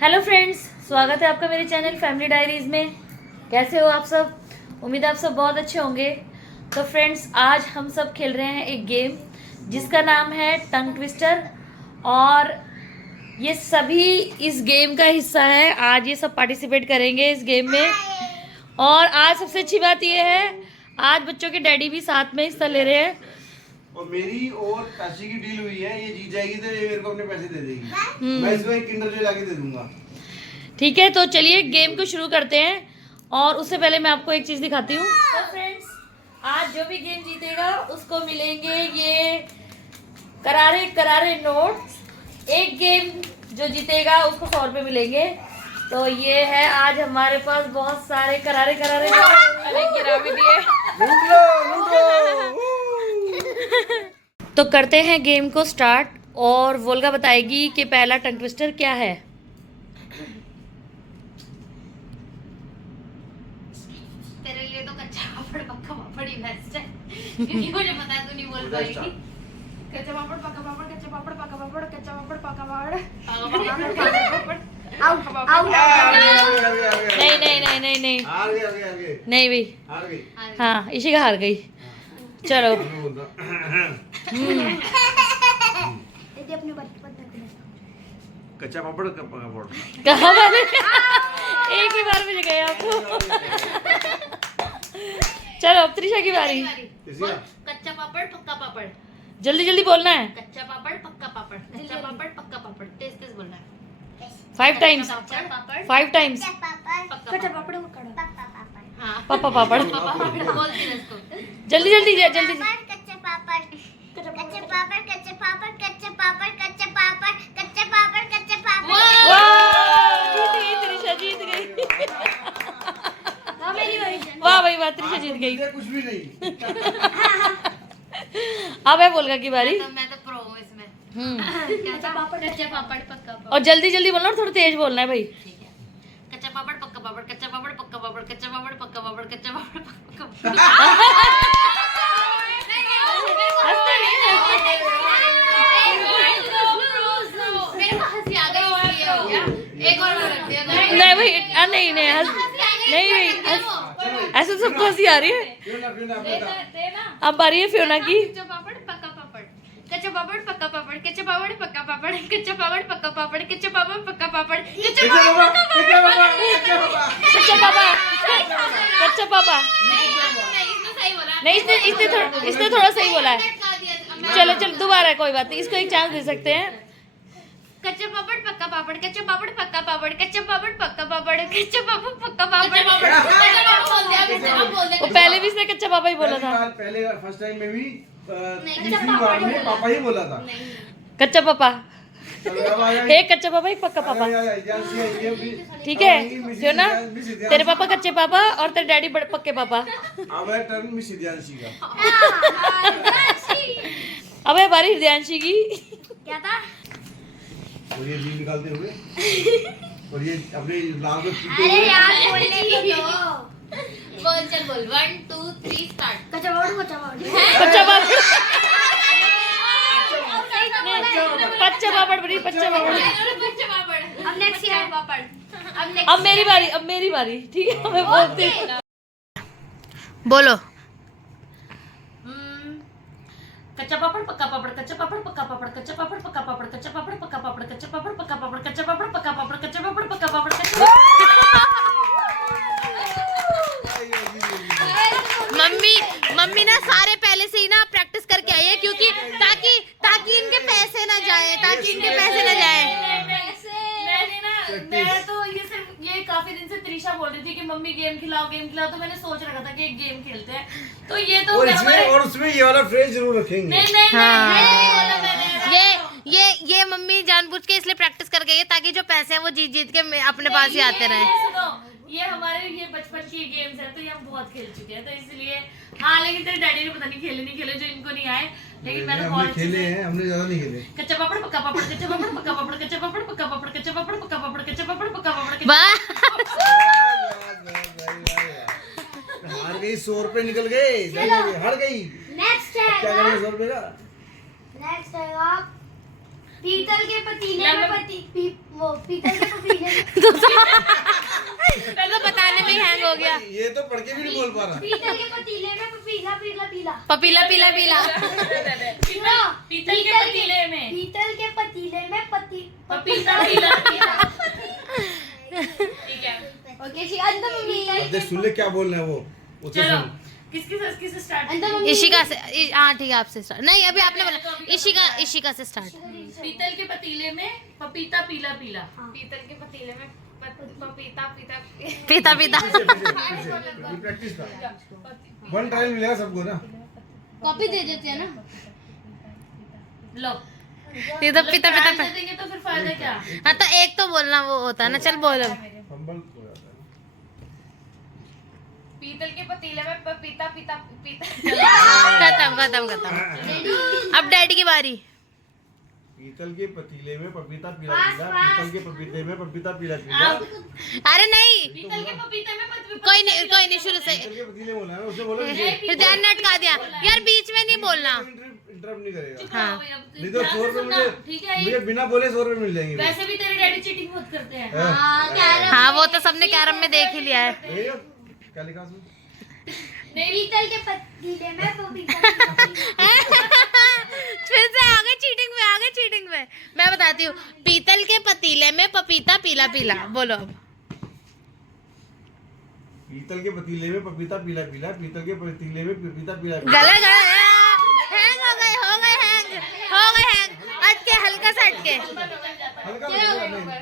Hello friends, स्वागत है आपका मेरे चैनल फैमिली डायरीज में। कैसे हो आप सब? उम्मीद है आप सब बहुत अच्छे होंगे। तो फ्रेंड्स, आज हम सब खेल रहे हैं एक गेम जिसका नाम है टंग ट्विस्टर, और ये सभी इस गेम का हिस्सा है। आज ये सब पार्टिसिपेट करेंगे इस गेम में। और आज सबसे अच्छी बात ये है, आज बच्चों के डैडी भी साथ में हिस्सा ले रहे हैं। और मेरी और ताशी की डील हुई है, ये जीत जाएगी तो ये मेरे को अपने पैसे दे देगी। मैं इसको एक किंडर जॉय लाके दे दूंगा। ठीक है, तो चलिए गेम को शुरू करते हैं। और उससे पहले मैं आपको एक चीज दिखाती हूँ। तो फ्रेंड्स, आज जो भी गेम जीतेगा उसको मिलेंगे ये करारे करारे नोट्स। एक गेम जो जीतेगा उसको 100 रुपये मिलेंगे। तो ये है आज हमारे पास बहुत सारे करारे करारे नोट। अरे गिरा भी दिए। तो करते हैं गेम को स्टार्ट, और वोल्गा बताएगी कि पहला टंग ट्विस्टर क्या है। तेरे लिए तो कच्चा पापड़ पक्का पापड़ ही बेस्ट है, क्योंकि मुझे पता है तू नहीं बोल पाएगी। कच्चा पापड़ पक्का पापड़, कच्चा पापड़ पक्का पापड़, कच्चा पापड़ पक्का पापड़। नहीं नहीं नहीं नहीं नहीं हार गई, आगे नहीं भाई, हार गई। हाँ इसी का हार गई। चलो कच्चा पापड़ का पापड़। कहाँ मैंने एक ही बार में गए आपको। चलो अब त्रिशा की बारी। कच्चा पापड़ पक्का पापड़। जल्दी जल्दी बोलना है। कच्चा पापड़ पक्का पापड़, कच्चा पापड़ पक्का पापड़। तेज तेज बोलना है। 5 टाइम्स, कच्चा पापड़ 5 टाइम्स। कच्चा पापड़ हाँ पापा पापड़। बोलती है इसको। जल्दी जल्दी जल्दी। कच्चे पापड़, कच्चे पापड़, कच्चे पापड़, कच्चे पापड़, कच्चे पापड़, कच्चे पापड़, कच्चे पापड़। वाह, जीत गई त्रिशा, जीत गई। वाह भाई वाह, त्रिशा जीत गई। कुछ भी नहीं। अब है वोल्गा की बारी। मैं तो प्रो हूँ इसमें। कच्चा पापड़ पक्का पापड़। और जल्दी जल्दी बोलना और थोड़ा तेज बोलना है भाई। ठीक है। कच्चा पापड़ पक्का पापड़, कच्चा पापड़ पक्का पापड़, कच्चा पापड़ पक्का पापड़, कच्चा पापड़ पक्का पापड़। मेरे को हंसी आ गई, इसलिए हो गया। एक और रख दिया। नहीं भाई, नहीं नहीं नहीं भाई, ऐसे सबको हंसी आ रही है। अब बारी है फियोना की। कच्चा पापड़ पक्का पापड़, कच्चा पापड़ पक्का पापड़, कच्चा पापड़ पक्का पापड़, कच्चा पापड़ पक्का पापड़, कच्चा पापड़ पक्का पापड़, कच्चा पापड़ कच्चा पापा, कच्चा पापा। नहीं, इसने थोड़ा सही बोला है। चलो चलो दोबारा, कोई बात नहीं, इसको एक चांस दे सकते हैं। कच्चा पापड़ पक्का पापड़, कच्चा पापड़ पक्का पापड़, कच्चा पापड़ पक्का पापड़, कच्चा पापड़ पक्का पापड़। वो पहले भी इसने कच्चा पापा ही बोला था। पहले फर्स्ट टाइम में भी तीसरी बार में पापा ही बोला था। कच्चा पापा, चलो अब आ गया। एक कच्चा पापा एक पक्का पापा। ठीक है फियोना, तेरे पापा कच्चे पापा और तेरे डैडी बड़े पक्के पापा। अब है टर्न मिस हृदयांशी का। अब है बारी हृदयांशी की। क्या था? और ये जीव निकालते हुए और ये अपने लाल को अरे यार बोलने को दो। बोल चल बोल। 1 2 3 स्टार्ट। कच्चा पापड़, कच्चा पापड़। कच्चा पापड़, कच्चा पापड़ बड़ी, कच्चा पापड़। कच्चा पापड़। अब नेक्स्ट है पापड़। अब मेरी बारी, अब मेरी बारी। ठीक है, मैं बोलती हूँ। बोलो। कच्चा पापड़ पक्का पापड़, कच्चा पापड़ पक्का पापड़, कच्चा पापड़ पक्का पापड़, कच्चा पापड़ पक्का पापड़, कच्चा पापड़ पक्का पापड़, कच्चा पापड़ पक्का पापड़, कच्चा पापड़ पक्का पापड़, मम्मी ना सारे पहले से ही ना प्रैक्टिस करके आई है, क्योंकि ताकि इनके पैसे ना जाए, मैं तो ये काफी दिन से त्रिशा बोल रही थी कि मम्मी गेम खिलाओ, तो मैंने सोच रखा था कि एक गेम खेलते हैं। तो ये तो और इसमें और उसमें ये वाला फ्रेज जरूर रखेंगे। ये मम्मी जानबूझ के इसलिए प्रैक्टिस कर गई है ताकि जो पैसे हैं वो जीत जीत के अपने पास ही आते रहे। सुनो, ये हमारे ये बचपन की गेम्स है, तो ये हम बहुत खेल चुके हैं, तो इसलिए। हाँ, लेकिन तेरे डैडी ने पता नहीं खेले जो इनको नहीं आए, लेकिन मैं तो बहुत खेले हैं, हमने ज्यादा नहीं खेले। कच्चा पापड़ पक्का पापड़, कच्चा पापड़ पक्का पापड़, कच्चा पापड़ पक्का पापड़, कच्चा पापड़ पक्का पापड़, कच्चा पापड़ पक्का पापड़। हार गई, 100 रुपए निकल गए, हार गई। नेक्स्ट है क्या करेंगे 100 रुपए का? नेक्स्ट है पीतल के पतीले में पीतल के पतीले तो बताने में हैंग हो गया। ये तो पढ़ के भी नहीं बोल पा रहा। पीतल के पतीले में पपीला पीला पीला पपीला पीला पीला। पीतल के पतीले में पीतल के पतीले में पपीता पीला पीला। ठीक है, ओके जी अंदर मम्मी अब देख सुन ले क्या बोल रहे हैं वो उसे चलो सुन। किससे स्टार्ट? अंदर मम्मी इशिका से। हाँ ठीक है, आपसे स्टार्ट। नहीं अभी आपने बोला इशिका से स्टार्ट। पीतल के पतीले में पपीता पीला पीला। पीतल के पतीले में पपीता पीता पीता पीता। प्रैक्टिस था। वन ट्रायल मिलेगा सबको ना। कॉपी दे देते हैं ना। लो ये तो पीता पीता। दे देंगे तो फिर फायदा क्या? हाँ तो एक तो बोलना वो होता है ना। चल बोलो। फंबल हो जाता है। पीतल के पतीले में पपीता पीता पीता। खत्म। अब डैडी की बारी। पीतल के पतीले में पपीता पीला पीला, पीतल के पपीते में पपीता पीला पीला। अरे नहीं पीतल के पपीते में कोई नहीं शुरू से। पीतल के पतीले बोला है ना, उसे बोलो नीचे। फिर ध्यान ने अटका दिया यार, बीच में नहीं बोलना। इंटरप्ट नहीं करेगा। हाँ। नहीं तो 100 रुपए ठीक है, मुझे बिना बोले 100 रुपए मिल जाएंगे। वैसे भी तेरे डैडी चीटिंग बहुत करते हैं। हाँ वो तो सबने कैरम में देख ही लिया है। क्या लिखा उसमें? पीतल के पतीले में पपीता फिर से आगे चीटिंग में। मैं बताती हूँ, पीतल के पतीले में पपीता पीला पीला। बोलो अब। पीतल के पतीले में पपीता पीला पीला, पीतल के पतीले में पपीता पीला पीला। गला हैंग हो गए हैंग। अटके हल्का सा अटके। हल्का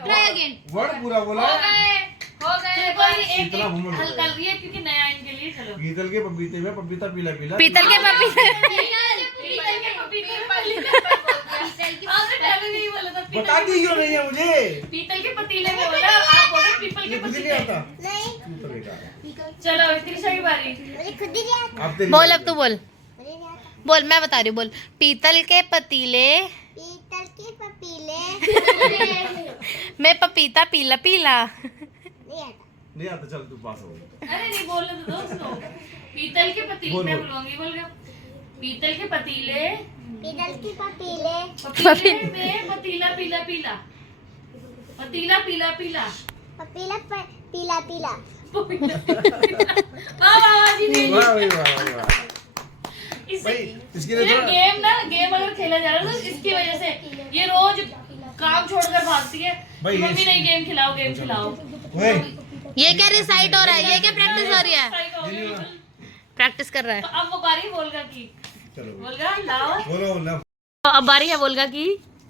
ट्राई अगेन। वर्ड पूरा बोला। हो गए कोई एक इतना घूमर हो हल्का गया। लिए क्योंकि नया इनके लिए। चलो पीतल के पपीते में पपीता पीला पीला, पीतल के पपीते। पीतल के पपीते में पपीता आपने पहले नहीं बोला था। बता दी क्यों नहीं है मुझे? पीतल के पतीले में बोला, आप बोले पीपल के ये खुद ही नहीं पतीले। आता। नहीं तू तो बेकार है। चलो त्रिशा की बारी। मुझे खुद ही नहीं आता। अब तेरी बोल बारी अब तू है। बोल। मुझे नहीं आता। बोल मैं बता रही हूँ। बोल पीतल के पतीले पीतल के पतीले में पपीता पीला पीला। नहीं आता। नहीं आता, चल तू पास हो। अरे नहीं बोलने तो दो उसको। पीतल के पतीले बोल, मैं बोल। बोलूंगी, बोल गया। पीतल के पतीले पीतल के पतीले पतीले में पतीला पीला पीला, पतीला पीला पीला। पपीला पीला पीला वाह वाह जी नहीं। वाह भाई वाह वाह। इससे भाई इसके लिए थोड़ा गेम अगर खेला जा रहा है तो इसकी वजह से ये रोज काम छोड़कर भागती है। भाई, मम्मी ये- नहीं गेम खिलाओ। ओए ये क्या रिसाइट हो रहा है? ये क्या प्रैक्टिस हो रही है? प्रैक्टिस कर रहा है। तो अब वो बारी वोल्गा की। चलो वोल्गा लाओ। बोलो ना। अब बारी है वोल्गा की।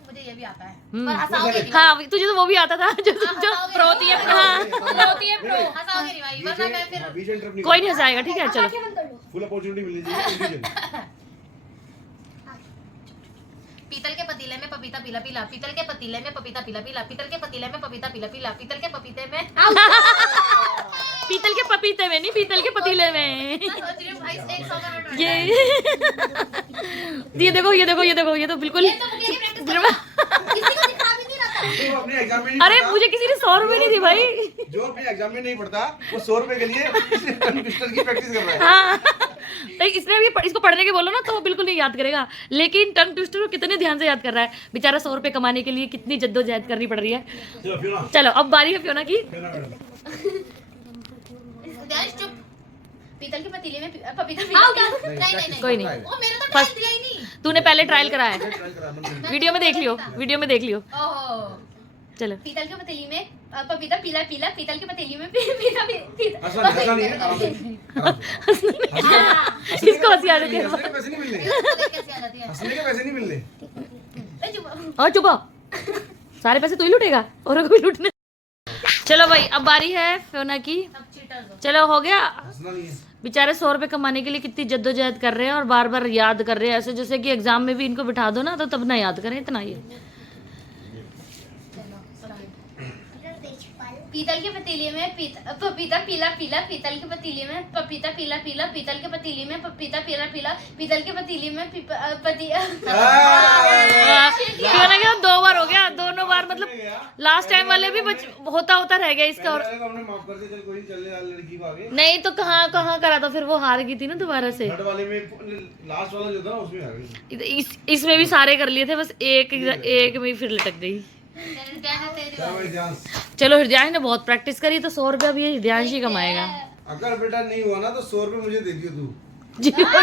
मुझे ये भी आता है। हाँ तुझे तो वो भी आता था जो प्रो थी। हाँ हंसाओगे नहीं भाई, वरना मैं फिर बीच इंटरप्ट नहीं कोई नहीं हंसाएगा। ठीक है चलो। फुल अपॉर्चुनिटी मिल जाएगी। पीतल के पतीले में पपीता पीला पीला, पीतल के पतीले में पपीता पीला पीला, पीतल के पतीले में पपीता पीला पीला, पीतल के पपीते में पीतल के पपीते में नहीं, पीतल के पतीले में। ये देखो ये तो बिल्कुल। तो अपने एग्जाम में नहीं अरे पढ़ता। मुझे किसी ने 100 रुपए नहीं दी भाई। जो अपने एग्जाम में नहीं पढ़ता वो 100 रुपए के लिए टंग ट्विस्टर की प्रैक्टिस कर रहा है। हाँ तो इसने भी इसको पढ़ने के बोलो ना तो वो बिल्कुल नहीं याद करेगा, लेकिन टंग ट्विस्टर को कितने ध्यान से याद कर रहा है बेचारा। 100 रुपए कमाने के लिए कितनी जद्दोजहद करनी पड़ रही है। चलो फिर ना चलो अब बारी है फियोना की। चुप। पीतल के पतीले में पपीता नहीं, नहीं कोई नहीं। वो मेरा तो फर्स्ट दिया ही नहीं। तूने पहले ट्रायल कराया है। ट्राई करा मैंने। वीडियो में देख लियो। ओहो। चलो पीतल के पतीली में पपीता पीला पीला, पीतल के पतीली में पपीता ऐसा नहीं है आराम से, आराम से। इसको हंसी आ जाती है। हंसने के पैसे नहीं मिलने। कैसे आ जाती है? हंसने के पैसे नहीं मिलने। और चुप हो। सारे पैसे तू ही लूटेगा और कोई लूटने। चलो भाई अब बारी है फियोना की। सब चीटर्स हो। चलो हो गया। हंसना नहीं है। बेचारे 100 रुपए कमाने के लिए कितनी जद्दोजहद कर रहे हैं और बार बार याद कर रहे हैं, ऐसे जैसे कि एग्जाम में भी इनको बिठा दो ना तो तब ना याद करें इतना। ये पीतल के पतीले में पपीता पीला पीला, पीतल के पतीले में पपीता पीला पीला, पीतल के पतीले में पपीता पीला पीला, पीतल के पतीले में फियोना के 2 बार हो गया, दोनों बार मतलब गया। लास्ट टाइम वाले भी होता रह गया इसका। और पहले वाले को हमने माफ कर दिया, चल कोई नहीं, चलने वाली लड़की को आगे। नहीं तो कहाँ करा था फिर, वो हार गई थी ना दोबारा से। थर्ड वाले में लास्ट वाला जो था ना उसमें आ गई। इसमें भी सारे कर लिए थे, बस एक में ही फिर लटक गई। चलो भाई ध्यान। चलो हृदयांश ने बहुत प्रैक्टिस करी, तो 100 रुपया भी हृदयांश ही कमाएगा। अगर बेटा नहीं हुआ ना तो 100 रुपये मुझे दे दियो तू। जीतेगा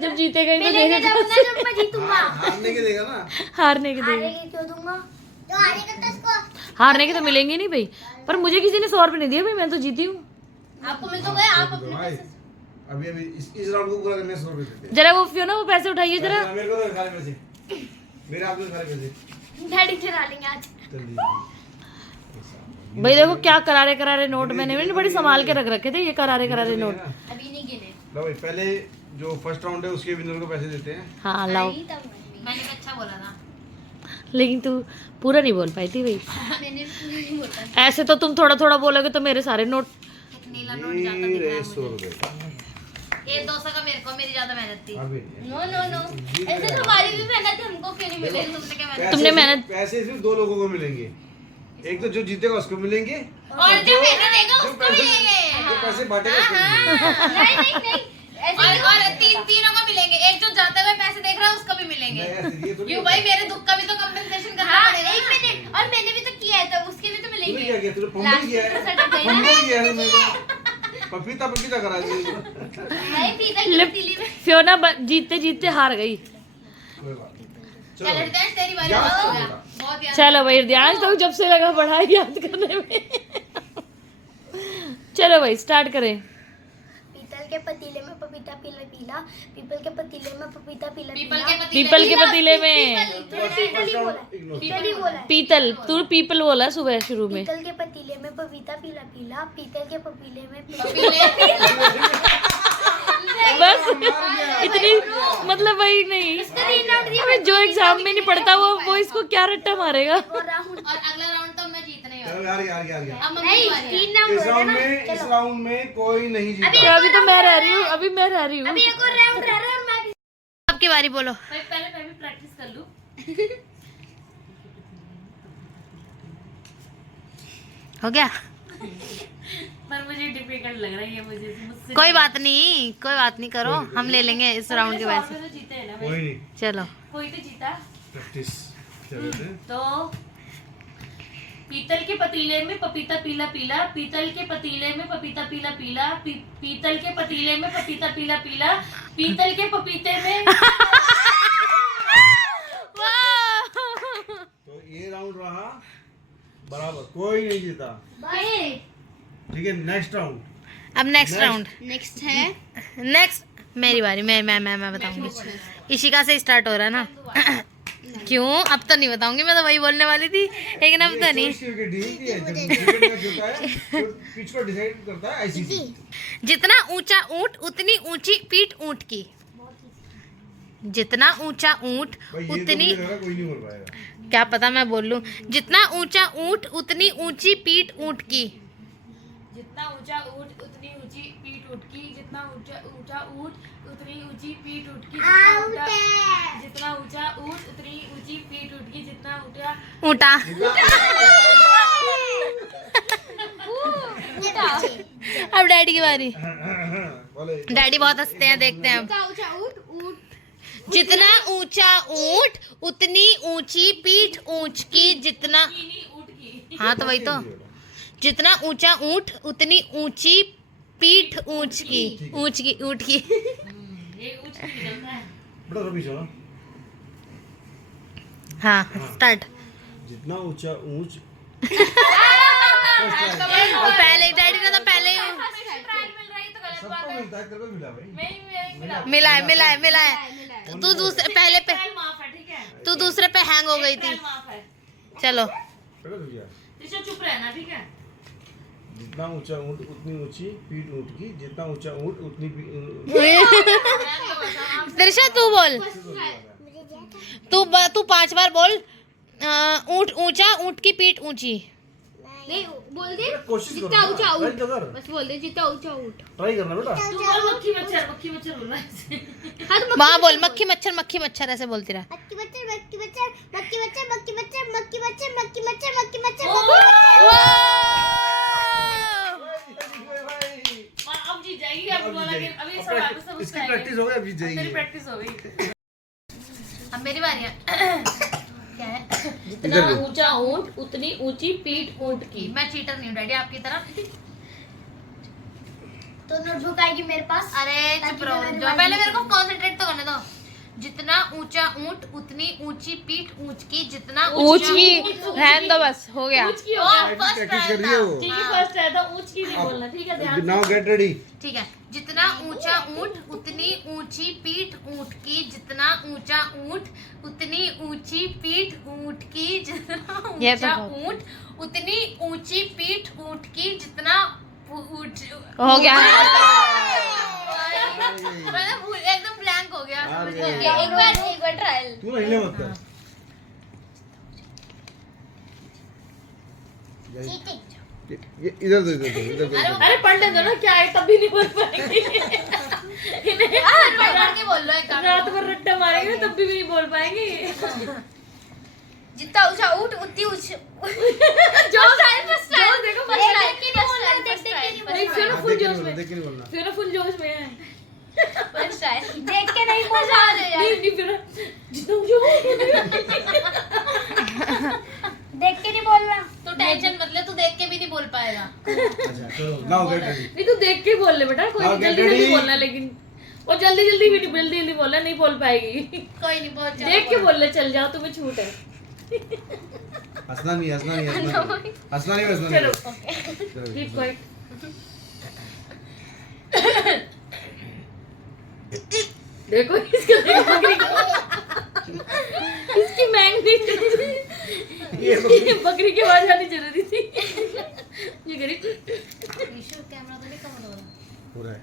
जब जीतेगा ही तो देगा। जब मैं जीतूंगा हारने के देगा ना। हारने के देगा, हारेगी क्यों दूंगा? जो हारेगा तो उसको हारने के तो मिलेंगे नहीं भाई। पर मुझे किसी ने 100 रुपये नहीं दिया भाई, मैं तो जीती हूँ। आपको मिल तो गए, आप अपने भाई अभी इस राउंड को पूरा करने 100 रुपये देते हैं। जरा वो फिर ना वो पैसे उठाइए जरा। मेरे को तो खा ले पैसे, मेरे आप तो खा ले पैसे। डैडी चुरा लेंगे आज। जल्दी भाई देखो क्या करारे नोट मैंने भी बड़ी संभाल के रख रखे थे, ये करारे नोट। अभी नहीं गिने। लो भाई पहले जो फर्स्ट राउंड है उसके विनर को पैसे देते हैं। हाँ लाओ। मैंने तो अच्छा बोला था। लेकिन तू पूरा नहीं बोल पाई थी भाई। मैंने पूरी नहीं बोला। ऐसे तो तुम थोड़ा बोलोगे तो मेरे सारे नोट। एक नीला नोट जाता दिख रहा है 100 मुझे। रुपये ये 200 का मेरे को, मेरी ज्यादा मेहनत थी। अभी नो ऐसे तो हमारी भी मेहनत है, हमको क्यों नहीं मिले? तुमने क्या मेहनत? तुमने मेहनत- पैसे सिर्फ 2 लोगों को मिलेंगे। एक तो जो जीतेगा उसको मिलेंगे, और जो पैसे देगा उसको मिलेंगे। जो पैसे बांटेगा उसको मिलेंगे। नहीं और तीनों को मिलेंगे। एक जो जाते हुए पैसे देख रहा है उसको भी मिलेंगे। नहीं, ऐसे ये थोड़ी क्यों भाई, मेरे दुख का भी तो कंपनसेशन करना पड़ेगा। एक मिनट, और मैंने भी तो किया है, तो उसके भी तो तूने मिलेंगे। क्या किया? तूने पंबल किया है, पंबल किया है मेरे को। पपीता करा दिया। नहीं पीता की पतीली में। फियोना जीतते हार गई। कोई बात नहीं। चल हृदय तेरी बारी। याद हो करो गया। बेटा। बहुत याद। चलो भाई हृदयांश तो जब से लगा पढ़ा है याद करने में। चलो भाई स्टार्ट करें। पीतल के पतीले में पपीता पीला पीला, पीपल के पतीले में पपीता पीला पीपल पीला। के पीपल के पतीले में पीतल ही बोला है, पीतल ही बोला है। पीतल, तू पीपल बोला सुबह शुरू में। पीतल के पतीले में पपीता पीला पीला, पीतल के पतीले में बस इतनी, मतलब वही नहीं, अबे जो एग्जाम में नहीं पढ़ता वो इसको क्या रट्टा मारेगा। और राहुल और अगला राउंड तो मैं जीतना ही चलो हूँ। यार। अब मम्मी नहीं की बारी है। 3 राउंड इस हो राउंड गया में ना। इस राउंड में कोई नहीं तो जीता। अभी तो मैं रह रही हूँ, अभी मैं रह रही हूँ। अभी एक और राउंड रह रहा है और मैं भी। आपकी बारी बोलो। पहले मैं भी प्रैक्टिस कर लूँ। हो गया? पर मुझे डिफिकल्ट लग रहा है ये, मुझसे कोई बात नहीं करो, हम ले लेंगे इस राउंड के वैसे। तो जीते हैं ना कोई भाई, नहीं। चलो कोई तो जीता। प्रैक्टिस चलते हैं। तो पीतल के पतीले में पपीता पीला पीला, पीतल के पतीले में पपीता पीला पीला, पीतल के पतीले में पपीता पीला पीला, पीतल के पपीते में। तो ये राउंड रहा बराबर, कोई नहीं जीता। ठीक है, नेक्स्ट राउंड। अब नेक्स्ट राउंड। नेक्स्ट है मेरी बारी। मैं बताऊंगी। इशिका से स्टार्ट हो रहा है ना। क्यों? अब तो नहीं बताऊंगी, मैं तो वही बोलने वाली थी, लेकिन अब तो नहीं। पिच को डिसाइड करता है आईसीसी। जितना ऊंचा ऊंट उतनी ऊंची पीठ ऊंट की। जितना ऊंचा ऊंट उतनी, कोई नहीं बोल पाएगा। क्या पता मैं बोल लूं। जितना ऊंचा ऊंट उतनी ऊंची पीठ ऊंट की। जितना ऊंचा ऊंट उतनी ऊंची पीठ ऊंट की, जितना ऊंचा ऊंट उतनी ऊंची पीठ ऊंट की, जितना ऊंचा ऊंट उतनी ऊंची पीठ ऊंट की, जितना ऊंचा ऊंटा। अब डैडी की बारी। बोले डैडी बहुत हंसते हैं, देखते हैं अब। जितना ऊंचा ऊंट उतनी ऊंची पीठ ऊंच की। जितना, हाँ तो वही तो। जितना ऊंचा ऊंट उतनी ऊंची पीठ ऊंच की। ऊंट की। ये ऊंच की निकलता है। बड़ा रबी चलो। हाँ स्टार्ट। जितना ऊंचा ऊंच पहले डैडी ने तो पहले ही सबको मिलता है, तेरे को मिला भाई। मिला है। तू दूसरे पहले पे, माफ है, ठीक है? तू दूसरे पे हैंग हो गई थी। माफ है। चलो चलो भैया। त्रिशा चुप रहना, ठीक है? जितना ऊंचा ऊंट उतनी ऊंची पीठ ऊंट की। जितना ऊंचा ऊंट उतनी त्रिशा तू बोल। तू 5 बार बोल। ऊंट ऊंचा ऊंट की पीठ ऊंची। नहीं बोल दे कोशिश करो जितना ऊंचा ट्राई ऊट तो कर, बस बोल दे जितना ऊंचा ऊट ट्राई करना बेटा। तू बोल मक्खी मच्छर बोल रहा है। हाँ तो वहाँ बोल मक्खी मच्छर ऐसे बोलती रहा। मक्खी मच्छर मक्खी मच्छर मक्खी मच्छर मक्खी मच्छर मक्खी मच्छर मक्खी मच्छर मक्खी मच्छर अब जीत जाएगी। अब बोला कि अभी सब वापस सब इसकी उसका प्रैक्टिस हो गई, अभी तेरी जाएगी। प्रैक्टिस हो गई। अब मेरी बारी है। क्या है? जितना ऊंचा ऊंट उतनी ऊंची पीठ ऊंट की। मैं चीटर नहीं हूँ डैडी आपकी तरह। तो नोटबुक आएगी मेरे पास। अरे ताकि चुप रहो, मैं जो पहले मेरे को कंसंट्रेट तो करने दो। जितना ऊंचा ऊंट उतनी ऊंची पीठ ऊंच की, जितना ऊंच की रहने दो बस, हो गया। ऊंच की हो गया। फर्स्ट प्रैक्टिस कर रही है वो। ठीक है फर्स्ट है तो ऊंच की नहीं बोलना, ठीक है ध्यान से। Now get ready. ठीक है। जितना ऊंचा ऊंट उतनी ऊंची पीठ ऊंट की, जितना ऊंचा ऊंट उतनी ऊंची पीठ ऊंट की, जितना ये तो ऊंचा बहुत- ऊंट उतनी ऊंची पीठ ऊंट की, जितना हो गया। एकदम ब्लैंक हो गया। आ समझ गया। गया। एक बार ट्रायल। तू ना हिले मत कर। ये इधर दो, इधर दो, इधर दो। अरे पढ़ने दो ना, क्या है तब भी नहीं बोल पाएंगे। इन्हें पढ़ के बोल लो एक काम रात करो। भर रट्टा मारेंगे तब भी नहीं बोल पाएंगे। जितना ऊंचा ऊंट उतनी ऊंची जो देखो नहीं, फिर ना फुल देख के जोश नहीं बोलना, में, देख के नहीं बोलना। फिर ना फुल जोश में है। देख के नहीं बोला। नहीं फिर ना जितना ऊंचा देख के नहीं बोलना। तो टेंशन मत ले, तू देख के भी नहीं बोल पाएगा। अच्छा चलो नाउ गेट रेडी। नहीं, तू देख के बोल ले बेटा, कोई हाँ, जल्दी get जल्दी ready। बोलना, लेकिन वो जल्दी बोलना, नहीं बोल पाएगी। कोई नहीं बहुत देख के बोल ले, चल जाओ, तुम्हें छूट है। हंसना नहीं, हंसना नहीं, हंसना नहीं, हंसना नहीं, हंसना नहीं। चलो चलो, कीप क्वाइट। देखो इसका इसकी मैंग नहीं, इसकी बकरी की आवाज आनी जरूरी थी। ये करी विशु कैमरा तो नहीं कम हो रहा। पूरा है,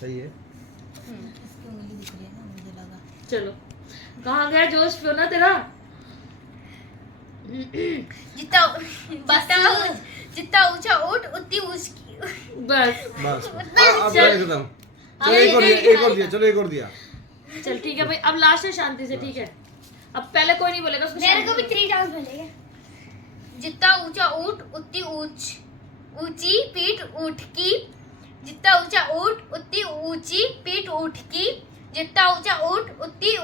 सही है। इसकी उंगली दिख रही है ना, मुझे लगा। चलो कहाँ गया जोश पे ना तेरा? जितना ऊंचा ऊंट उतनी ऊंची। बस बस अब चल। खत्म। चलो एक और दिया, एक और दिया, चलो एक और दिया। चल ठीक है भाई, अब लास्ट है शांति से, ठीक है? अब पहले कोई नहीं बोलेगा, उसको मेरे को शांति भी 3 डांस मिलेगा। जितना ऊंचा ऊंट उतनी ऊंची पीठ ऊंट की, जितना ऊंचा ऊंट उतनी ऊंची पीठ ऊंट की, जितना ऊंचा ऊंट उतनी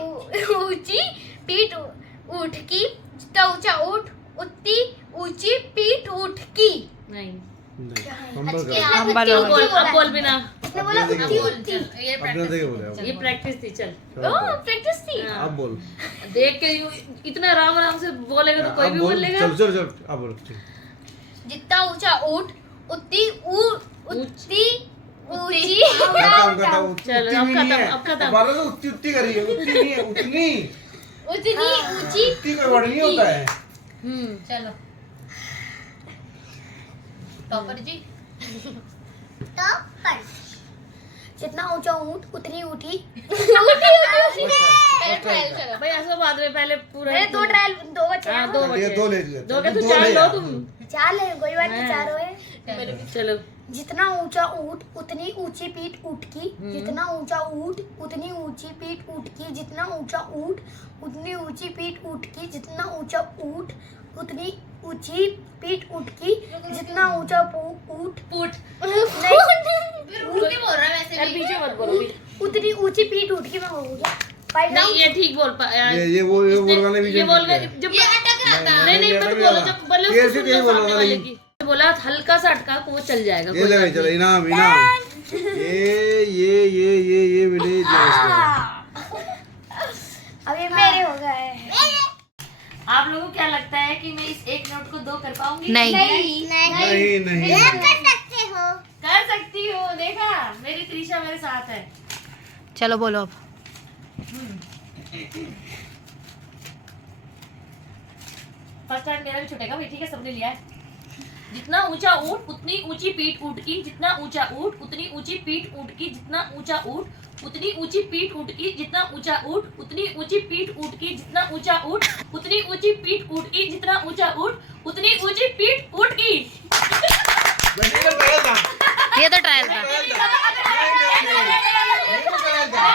ऊंची पीठ ऊंट की, जितना ऊंचा ऊंट उतनी ऊंची पीठ ऊंट की। नहीं। नहीं, नंबर कर। नंबर अब बोल, अब बोल बिना। उसने बोला अपने उतनी बोल। उतनी। ये अपने देखे बोले अब। ये प्रैक्टिस थी, चल। चलो, प्रैक्टिस थी। हाँ। अब बोल। देख के इतना आराम आराम से बोलेगा तो कोई अब भी बोल, बोल लेगा। चलो चलो चलो, अब बोलो ठीक। जितना ऊंचा ऊंट उतनी उतनी ऊंची खत्म खत्म। चलो, उतनी अब भी नहीं खत्म, है। अब खत्म। बालों से उतनी उतनी करी है, उतनी नहीं है, उतनी ऊंची। उतनी कोई वर्ड नहीं होता है। चलो टॉपर जी। तो पर जितना ऊंचा ऊंट उतनी ऊंटी। पहले ट्रायल चलो। भाई ऐसा बाद में, पहले पूरा मेरे 2 ट्रायल 2 बचे हाँ, हैं। 2 ये बचे। 2 ले लिया। दो के तो दो 4 ले लो यार। तुम। 4 ले, कोई बात नहीं, हाँ। 4 हुए। चलो जितना ऊंचा ऊंट उतनी ऊंची पीठ ऊंट की, जितना ऊंचा ऊंट उतनी ऊंची पीठ ऊंट की, जितना ऊंचा ऊंट उतनी ऊंची पीठ ऊंट की, जितना ऊंचा ऊंट उतनी ऊंची पीठ ऊंट की, जितना ऊंचा ऊंट पुट। रूट नहीं बोल रहा वैसे यार भी। पीछे मत बोलो भी। उतनी ऊंची पीठ ऊंट की। मैं हो गया 5 नहीं ये ठीक बोल पा यार। ये बोलने में ये बोल गए जब ये अटक रहा था। नहीं मत बोलो, जब बोले ये उसको सिर्फ सुन यही लो बोलना सामने था, वाले नहीं। की। बोला हल्का सा अटका को वो चल जाएगा, ये कोई ले बात चलो, नहीं। इनाम इनाम। ये मिले जो इसको। अब ये मेरे हो गए। आप लोगों को क्या लगता है कि मैं इस एक नोट को 2 कर पाऊंगी? नहीं। नहीं नहीं कर सकते हो। कर सकती हो, देखा मेरी त्रिशा मेरे साथ है। चलो बोलो अब। फर्स्ट टाइम मेरा भी छूटेगा भाई, ठीक है? सबने लिया है। जितना ऊंचा ऊंट उतनी ऊंची पीठ ऊंट की, जितना ऊंचा ऊंट उतनी ऊंची पीठ ऊंट की, जितना ऊंचा ऊंट उतनी ऊंची पीठ ऊंट की, जितना ऊंचा ऊंट उतनी ऊंची पीठ ऊंट की, जितना ऊंचा ऊंट उतनी ऊंची पीठ ऊंट की, जितना ऊंचा ऊंट उतनी ऊंची पीठ ऊंट की। वैसे ये ट्रायल था। ये तो ट्रायल था। ये तो ट्रायल था।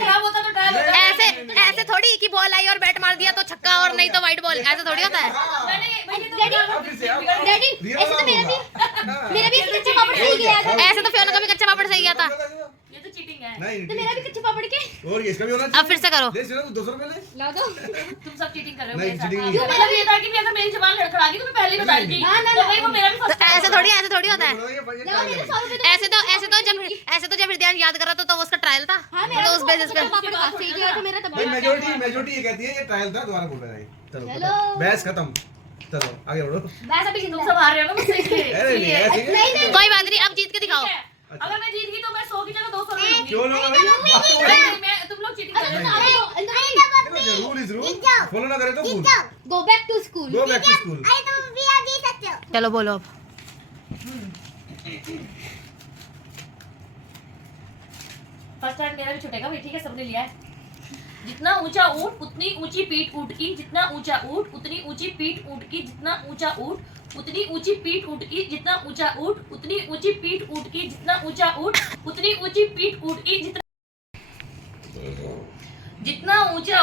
खराब होता तो ट्रायल होता। ऐसे ऐसे थोड़ी कि बॉल आई और बैट मार दिया तो छक्का और नहीं तो वाइट बॉल, ऐसे थोड़ी होता है। अब फिर से अब डैडी रियल ऐसे तो मेरा होगा। भी मेरा भी ऐसे कच्चा पापड़ सही गया था। ऐसे तो फियोना का भी कच्चा पापड़ सही गया था। ये तो चीटिंग है। नहीं तो मेरा भी कच्चे पापड़ के और इसका भी होना अब फिर से करो। ले सिर्फ 200 रुपए ले। ला दो। तुम सब चीटिंग कर रहे हो नहीं, मेरे साथ। cheating हाँ, नहीं है। मतलब ये था कि मैं अगर मेरी जबान लड़खड़ा गई तो मैं पहले ही बता दी। नहीं, तो भाई वो मेरा भी तो फर्स्ट ऐसे थोड़ी होता है। लगा मेरे 100 रुपए ऐसे तो जब हृदय याद कर रहा था तो वो उसका ट्रायल था। हाँ मेरा तो उस बेसिस पे पापड़ का सही गया तो मेरा तब भाई मेजॉरिटी ये कहती है ये ट्रायल था, दोबारा बोल रहा है। चलो चलो। बहस खत्म। चलो आगे बढ़ो। मैं सभी तुम सब हार रहे हो ना मुझसे इसलिए। अरे नहीं ऐसे नहीं कोई बात नहीं, अब जीत के दिखाओ। अगर मैं जीत गई तो मैं 100 की जगह 200 रुपए लूंगी। क्यों लोग मैं तुम लोग चीटिंग कर रहे हो। रूल इज रूल, फॉलो ना करे तो भूल। Go back to school. Go back to school. चलो बोलो अब। फर्स्ट टाइम मेरा भी छूटेगा भाई, ठीक है, सबने लिया है। जितना ऊंचा ऊंट उतनी ऊंची पीठ ऊंट की, जितना ऊंचा ऊंट उतनी ऊंची पीठ ऊंट की, जितना ऊंचा ऊंट उतनी ऊंची पीठ ऊंट की, जितना ऊंचा ऊंट उतनी ऊंची पीठ ऊंट की, जितना ऊंचा ऊंट उतनी ऊंची पीठ ऊंट की, जितना ऊंचा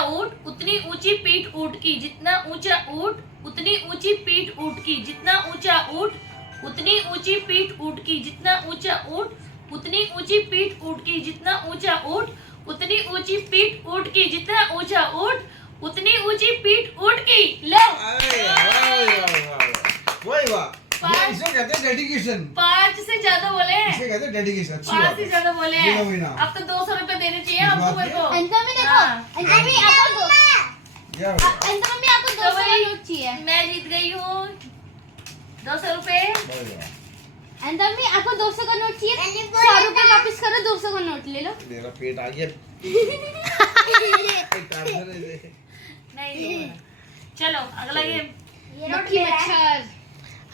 ऊंट उतनी ऊंची पीठ ऊंट की, जितना ऊंचा ऊंट उतनी ऊंची पीठ ऊंट की, जितना ऊंचा ऊंट उतनी ऊंची पीठ ऊंट की, जितना ऊंचा ऊंट उतनी ऊंची पीठ ऊंट की, जितना ऊंचा ऊंट उतनी ऊंची पीठ ऊंट की, जितना ऊंचा ऊंट उतनी ऊंची पीठ ऊंट की। लो वही वाह, ये इसे कहते हैं डेडिकेशन। 5 से ज्यादा बोले, इसे कहते हैं डेडिकेशन। अच्छी 5 बात से है। ज्यादा बोले ये लो भाई ना। अब तो 200 रुपए देने चाहिए इस आपको बात मेरे की? को। अंकल में देखो, हाँ। अंकल में आपको दो, क्या हो गया? अंकल मम्मी आपको तो 200 का भाई, नोट चाहिए। मैं जीत गई हूँ 200 रुपए। वही वाह। अंकल में आपको 200 का नोट चाहिए, 100 रुपए वापस करो, 200 का नोट ले लो। मेरा पेट आ गया। नहीं चलो अगला गेम। मक्खी मच्छर।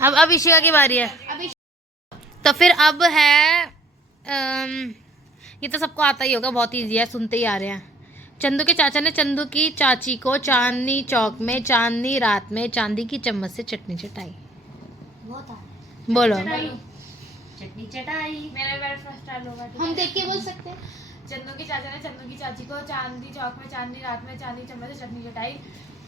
अब ईशिका की बारी है। अभी तो फिर अब है ये तो सबको आता ही होगा, बहुत इजी है, सुनते ही आ रहे हैं। चंदू के चाचा ने चंदू की चाची को चांदनी चौक में चांदनी रात में चांदी की चम्मच से चटनी चटाई। बहुत आ बोलो। चटनी चटाई। मेरा फर्स्ट टाइम होगा। हम देख के बोल सकते हैं। चंदू के चाचा ने चंदू की चाची को चांदनी चौक में चांदनी रात में चांदनी चम्मच से चटनी चटाई।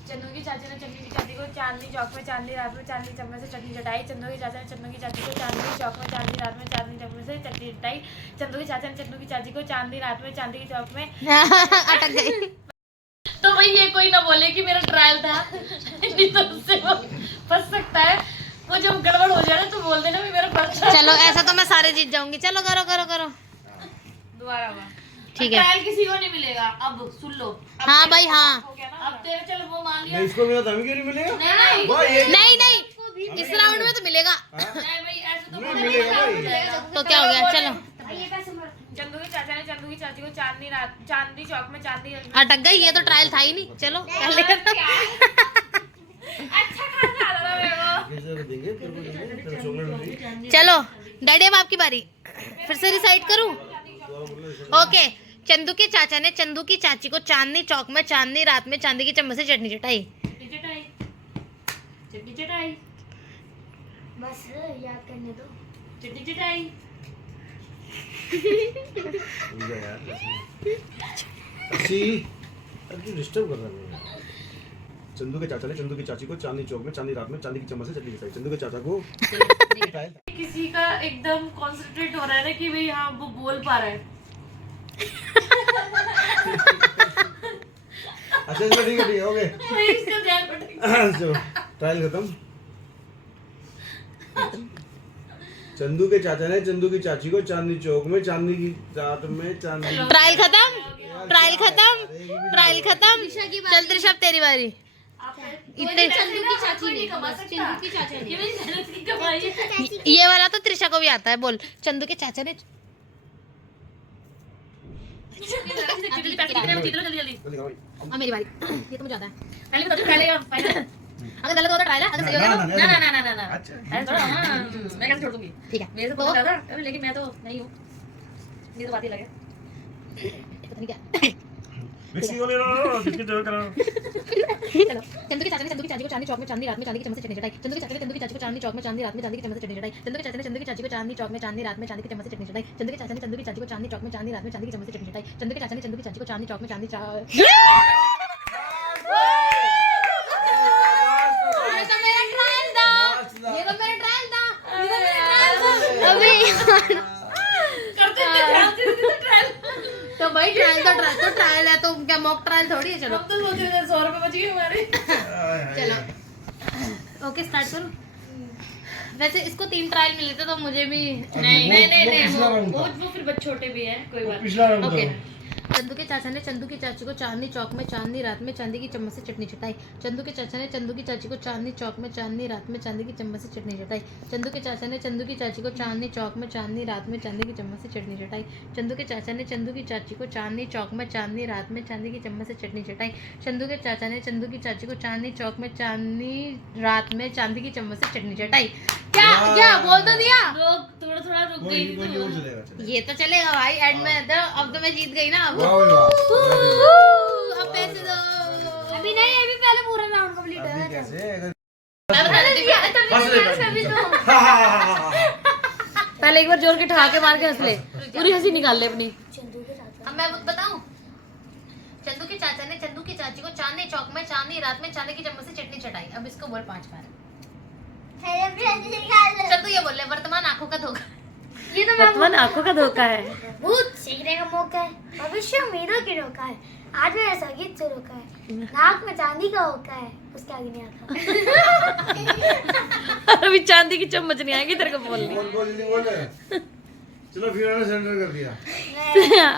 चंदू की चाची ने चंदू की चाची को चांदनी चौक में चांदनी रात में चांदनी चम्मच से चटनी चटाई। चंदू के चाचा ने चंदू की चाची को चांदनी चौक में चांदनी रात में चांदनी चम्मच से चटनी चटाई। चंदू के चाचा ने चंदू की चाची को चांदनी रात में चांदी की चौक में। अटक गई। तो भाई ये कोई ना बोले कि मेरा ट्रायल था, नहीं तो उससे वो फंस सकता है। वो जब गड़बड़ हो जाए ना तो बोल देना भी मेरा फर्स्ट ट्रायल। चलो ऐसा तो मैं सारे जीत जाऊंगी। चलो करो करो करो। दोबारा हुआ। ठीक है। ट्रायल किसी को नहीं मिलेगा। अब सुन लो। अब हाँ तेरे भाई, को हाँ। हो गया ना। अब तेरे चलो वो मान लिया। नहीं इसको मिला तो हमें क्यों नहीं मिलेगा? नहीं वाह, ये नहीं नहीं, इस राउंड में तो मिलेगा। नहीं भाई ऐसे तो नहीं बोलना मिलेगा नहीं भाई। जाएगा। तो क्या हो गया? चलो ये पैसे मर चंदू के चाचा ने चंदू की चाची को चांदनी चौक में चांदी अटक गई। ये तो ट्रायल था ही नहीं। चलो पहले अच्छा खासा आ रहा था मेरे को। कैसे देंगे? तेरे को देंगे? तेरे चॉकलेट मिलेगी? चलो डैडी, अब आपकी बारी। फिर से रिसाइट करूं? ओके। चंदू के चाचा ने चंदू की चाची को चांदनी चौक में चांदनी रात में चांदी की चम्मच से चटनी चटाई। चटनी चटाई। चटनी चटाई। बस याद करने दो। चटनी चटाई। रुक जा यार। अच्छी अरे डिस्टर्ब कर रहा है। चंदू के चाचा ने चंदू की चाची को चांदनी चौक में चांदनी रात में चांदी की चम्मच से चटनी चटाई। चंदू के चाचा को ट्रायल था। किसी का एकदम कॉन्सेंट्रेट हो रहा है ना कि भाई हाँ वो बोल पा रहा है। अच्छा चलो ठीक है ओके। भाई इसका ध्यान रखना। चलो ट्रायल खत्म। चंदू के चाचा ने चंदू की चाची को चांदनी चौक में चांदनी की रात में चांदी। ट्रायल खत्म। ट्रायल खत्म। ट्रायल खत्म। चल त्रिशा, अब तेरी बारी। इतने चंदू की चाची नहीं कमा सकता। चंदू की चाचा ने ये मेरी मेहनत की कमाई है। ये वाला तो त्रिशा को भी आता है। बोल। चंदू के चाचा ने जल्दी पैसे कितने जीत लो जल्दी जल्दी। जल्दी खाओ भाई। अब मेरी बारी। ये तो मुझे आता है। पहले बता दो पहले या फाइनल। अगर गलत हो तो ट्रायल है, अगर सही हो गया तो- ना ना ना ना ना। अच्छा। ऐसे थोड़ा हाँ, मैं कैसे छोड़ दूंगी। ठीक है। मेरे से बहुत ज्यादा अरे लेकिन मैं तो नहीं हूँ। ये तो बात ही लगे। पता नहीं क्या। मिक्सी को ले लो, बिस्किट जो करो। चलो चंदू के चाचा ने चंदू की चाची को चांदनी चौक में चांदनी रात में चांदी की चम्मच से चटनी चटाई। चंदू के चाचा ने चंदू की चाची को चांदनी चौक में चांदनी रात में चांदी की चम्मच से चटनी चटाई। चंदू के चाचा ने चंदू की चाची को चांदनी चौक में चांदनी रात में चांदी की चम्मच से चटनी चटाई। चंदू के चाचा ने चंदू की चाची को चांदनी चौक में चांदनी रात में चांदी की चम्मच से चटनी चटाई। चंदू के चाचा ने चंदू की चाची को चांदनी चौक में चांदनी तो भाई ट्रायल है तो क्या मॉक ट्रायल थोड़ी है। चलो तो सोच रहे 100 रुपए बच गए हमारे। चलो ओके स्टार्ट करो। वैसे इसको 3 ट्रायल मिले थे तो मुझे भी नहीं वो फिर बच्चे छोटे भी हैं, कोई बात नहीं। ओके। चंदू के चाचा ने चंदू की चाची को चांदनी चौक में चांदनी रात में चांदी की चम्मच से चटनी चटाई। चंदू के चाचा ने चंदू की चाची को चांदनी चौक में चांदनी रात में चांदी की चम्मच से चटनी चटाई। चंदू के चाचा ने चंदू की चाची को चांदनी चौक में चांदनी रात में चांदी की चम्मच से चटनी चटाई। चंदू के चाचा ने चंदू की चाची को चांदनी चौक में चांदनी रात में चांदी की चम्मच से चटनी चटाई। चंदू के चाचा ने चंदू की चाची को चांदनी चौक में चांदनी रात में चांदी की चम्मच से चटनी चटाई। क्या क्या बोल तो दिया। थोड़ा रुक गई थी तो। ये तो चलेगा भाई एंड में तो अब तो मैं जीत गई ना। अब पैसे दो। अभी नहीं, अभी पहले पूरा राउंड कंप्लीट है। मैं बता देती हूँ। पहले एक बार जोर के ठहाके मार के हंस ले, पूरी हंसी निकाल ले अपनी। चंदू के चाचा अब मैं बताऊं। चंदू के चाचा ने चंदू की चाची को चांदनी चौक में चांदनी रात में चांदी की चम्मच से चटनी चटाई। अब इसको बोल 5 बार। चल तू ये बोल ले, वर्तमान आंखों का धोखा। ये तो वर्तमान आंखों का धोखा है। भूत सीखने का मौका है, भविष्य उम्मीदों की रोका है, आज मेरा संगीत से रोका है, नाक में चांदी का होका है, उसके आगे नहीं आता। अभी चांदी की चम्मच नहीं आएगी तेरे को बोलने। चलो फिर मैंने सरेंडर कर दिया।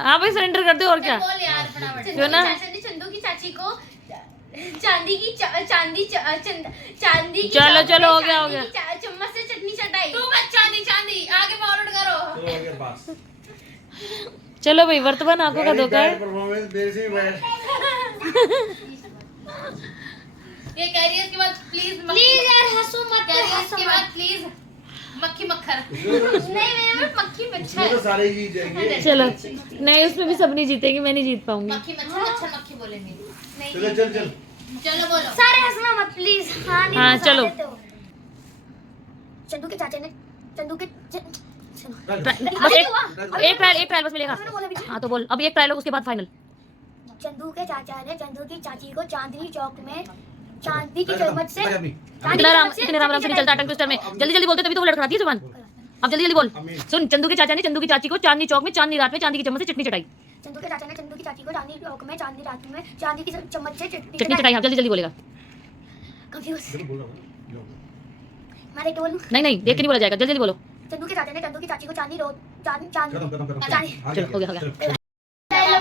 हाँ भाई सरेंडर कर दे और क्या। बोल यार फटाफट। क्यों ना? चाचा ने चंदू की चाची को चांदी की चांदी की चलो चलो हो गया चम्मच से चटनी चटाई। तू मत चांदी चांदी आगे फॉरवर्ड करो। चलो आगे पास। चलो भाई वर्तमान आंखों का धोखा है। परफॉर्मेंस देर से ही बैठ। ये कैरियर के बाद प्लीज यार हंसो मत, कैरियर के बाद प्लीज मक्खी मक्खर। नहीं मेरे में मक्खी बच्चा इसमें है। तो सारे ही जाएंगे। चलो नहीं, उसमें भी सब नहीं जीतेंगे, मैं नहीं जीत पाऊंगी। मक्खी मच्छर मच्छर मक्खी बोलेंगे। चलो चल चल। चलो बोलो। सारे हंसना मत प्लीज। हाँ नहीं हाँ, हंसा चलो। देते हो। चंदू के चाचा ने चंदू के सुनो। बस एक ट्रायल बस मिलेगा। मैंने बोला भी। हाँ तो बोल, अब एक ट्रायल उसके बाद फाइनल। चंदू के चाचा ने चंदू की चाची को चांदनी चौक में चांदी की चम्मच से इतने राम से नहीं चलता टंग ट्विस्टर में। जल्दी जल्दी बोलते तभी तो वो लड़खड़ाती है जुबान। अब जल्दी जल्दी बोल। सुन, चंदू के चाचा ने चंदू की चाची को चांदनी चौक में चांदनी रात में चांदी की चम्मच से चटनी चटाई। चंदू के चाचा ने चंदू की चाची को चांदनी चौक में चांदनी रात में चांदी की चम्मच से चटनी चटाई। हाँ जल्दी जल्दी बोलेगा। कंफ्यूज। मैं देख के बोलूं। नहीं देख के नहीं बोला जाएगा, जल्दी जल्दी बोलो। चंदू के चाचा ने चंदू की चाची को चांदी खत्म। चलो हो गया।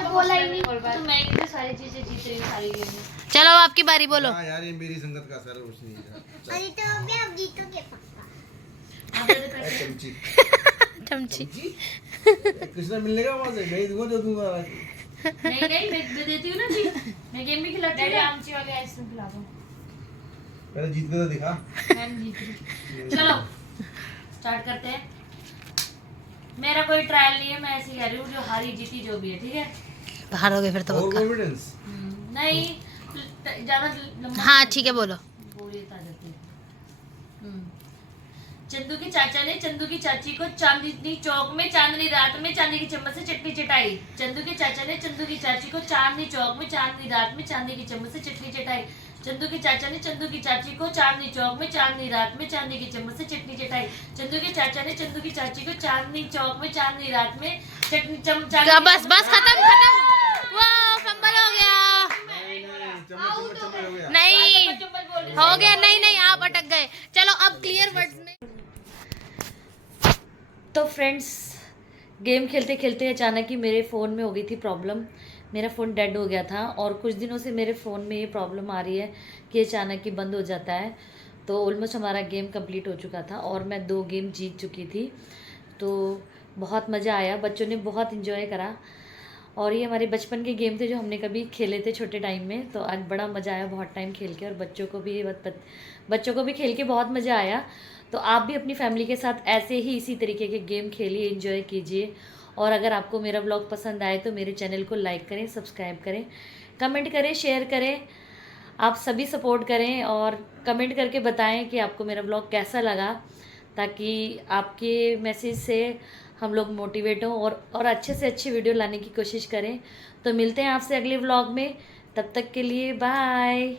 बोला ही नहीं। तो मैं इतनी सारी चीजें जीत रही हूँ सारी गेम में। चलो अब आपकी बारी बोलो। हाँ यार ये मेरी संगत का असर है, कुछ नहीं है। अरे तो अभी अब जीतोगे पक्का। चमची चमची। कृष्णा मिलने का वहां से मैं दूंगा जो दूंगा। नहीं मैं देती हूँ ना जी। मैं गेम भी खिलाती हूँ। आमची वाले आइसक्रीम खिला दो। पहले जीत के तो दिखा। मैं नहीं जीत रही। चलो स्टार्ट करते हैं। मेरा कोई ट्रायल नहीं है, मैं ऐसे ही कह रही हूँ, जो हारी जीती जो भी है, ठीक है। हारोगे फिर तो ओवर पक्का। कॉन्फिडेंस। नहीं ज्यादा लंबा हाँ ठीक है बोलो। बोरियत आ जाती है। चंदू के चाचा ने चंदू की चाची को चांदनी चौक में चांदनी रात में चांदी की चम्मच से चटनी चटाई। चंदू के चाचा ने चंदू की चाची को चांदनी चौक में चांदनी रात में चांदी की चम्मच से चटनी चटाई। चंदू के चाचा ने चंदू की चाची को चांदनी चौक में चांदनी रात में चांदी की चम्मच से चटनी चटाई। चंदू के चाचा ने चंदू की चाची को चांदनी चौक में चांदनी रात में चटनी बस बस खत्म खत्म। वाह फंबल हो गया। नहीं हो गया। नहीं आप अटक गए। चलो अब क्लियर वर्ड्स में। तो फ्रेंड्स गेम खेलते खेलते अचानक ही मेरे फ़ोन में हो गई थी प्रॉब्लम। मेरा फ़ोन डेड हो गया था और कुछ दिनों से मेरे फ़ोन में ये प्रॉब्लम आ रही है कि अचानक ही बंद हो जाता है। तो ऑलमोस्ट हमारा गेम कंप्लीट हो चुका था और मैं 2 गेम जीत चुकी थी। तो बहुत मज़ा आया, बच्चों ने बहुत इन्जॉय करा और ये हमारे बचपन के गेम थे जो हमने कभी खेले थे छोटे टाइम में। तो आज बड़ा मज़ा आया बहुत टाइम खेल के और बच्चों को भी खेल के बहुत मज़ा आया। तो आप भी अपनी फैमिली के साथ ऐसे ही इसी तरीके के गेम खेलिए, एंजॉय कीजिए। और अगर आपको मेरा ब्लॉग पसंद आए तो मेरे चैनल को लाइक करें, सब्सक्राइब करें, कमेंट करें, शेयर करें आप सभी सपोर्ट करें और कमेंट करके बताएं कि आपको मेरा ब्लॉग कैसा लगा, ताकि आपके मैसेज से हम लोग मोटिवेट हों और अच्छे से अच्छी वीडियो लाने की कोशिश करें। तो मिलते हैं आपसे अगले व्लॉग में, तब तक के लिए बाय।